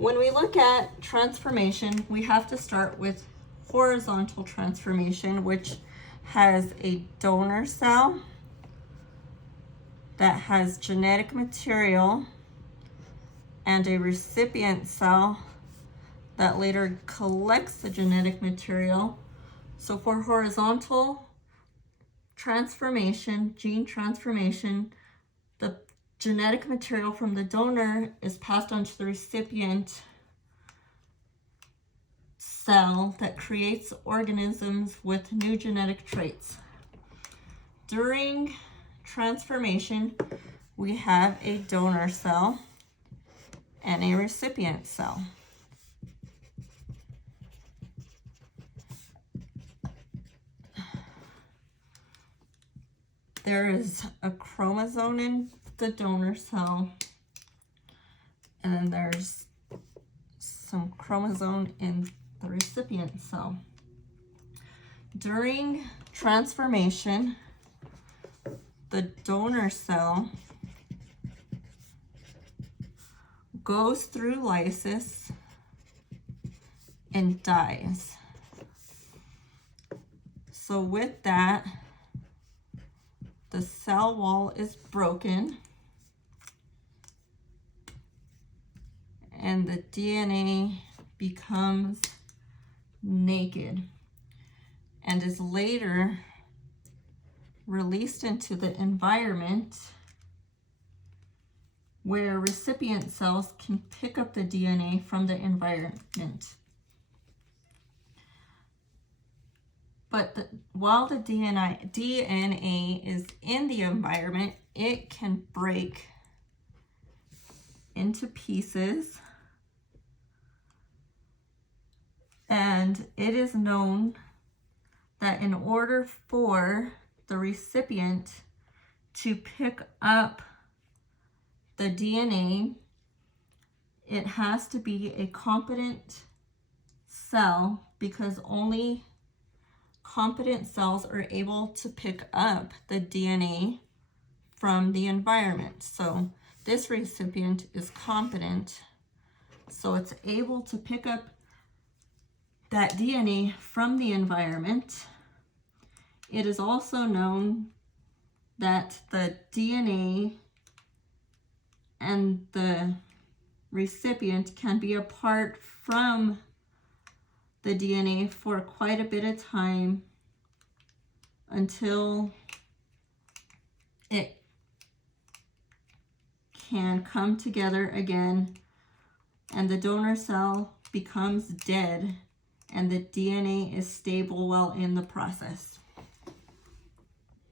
When we look at transformation, we have to start with horizontal transformation, which has a donor cell that has genetic material and a recipient cell that later collects the genetic material. So for horizontal transformation, gene transformation, the genetic material from the donor is passed on to the recipient cell that creates organisms with new genetic traits. During transformation, we have a donor cell and a recipient cell. There is a chromosome in the donor cell, and then there's some chromosome in the recipient cell. During transformation, the donor cell goes through lysis and dies. So with that, the cell wall is broken and the DNA becomes naked and is later released into the environment, where recipient cells can pick up the DNA from the environment. But while the DNA is in the environment, it can break into pieces, and it is known that in order for the recipient to pick up the DNA, it has to be a competent cell, because only competent cells are able to pick up the DNA from the environment. So this recipient is competent, so it's able to pick up that DNA from the environment. It is also known that the DNA and the recipient can be apart from the DNA for quite a bit of time until it can come together again and the donor cell becomes dead and the DNA is stable while in the process.